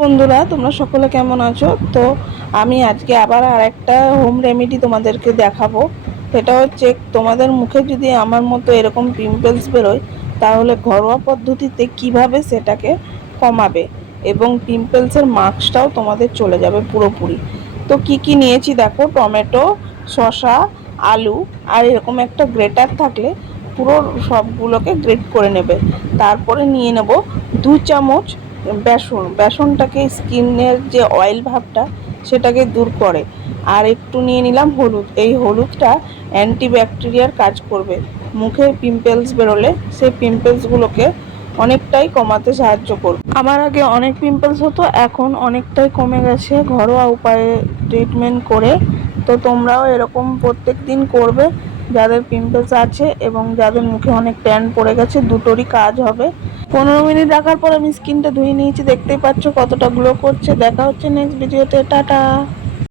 বন্ধুরা, তোমরা সকলে কেমন আছো? তো আমি আজকে আবার আর একটা হোম রেমেডি তোমাদেরকে দেখাবো। সেটা হচ্ছে, তোমাদের মুখে যদি আমার মতো এরকম পিম্পলস বেরোয়, তাহলে ঘরোয়া পদ্ধতিতে কিভাবে সেটাকে কমাবে এবং পিম্পলসের মার্কসটাও তোমাদের চলে যাবে পুরোপুরি। তো কি কি নিয়েছি দেখো, টমেটো, শসা, আলু আর এরকম একটা গ্রেটার থাকলে পুরো সবগুলোকে গ্রেট করে নেবে। তারপরে নিয়ে নেব 2 চামচ বেসনটাকে স্কিনের যে অয়েল ভাবটা সেটাকে দূর করে। আর একটু নিয়ে নিলাম হলুদ। এই হলুদটা অ্যান্টিব্যাকটেরিয়ার কাজ করবে। মুখে পিম্পলস বেরোলে সেই পিম্পলসগুলোকে অনেকটাই কমাতে সাহায্য করবে। আমার আগে অনেক পিম্পলস হতো, এখন অনেকটাই কমে গেছে ঘরোয়া উপায়ে ট্রিটমেন্ট করে। তো তোমরাও এরকম প্রত্যেক দিন করবে, যাদের পিম্পলস আছে এবং যাদের মুখে অনেক ট্যান পড়ে গেছে, দুটোরই কাজ হবে। 15 মিনিট রাখার পর আমি স্কিনটা ধুয়ে নিয়েছি, দেখতেই পাচ্ছ কতটা গ্লো করছে। দেখা হচ্ছে নেক্সট ভিডিওতে। টাটা।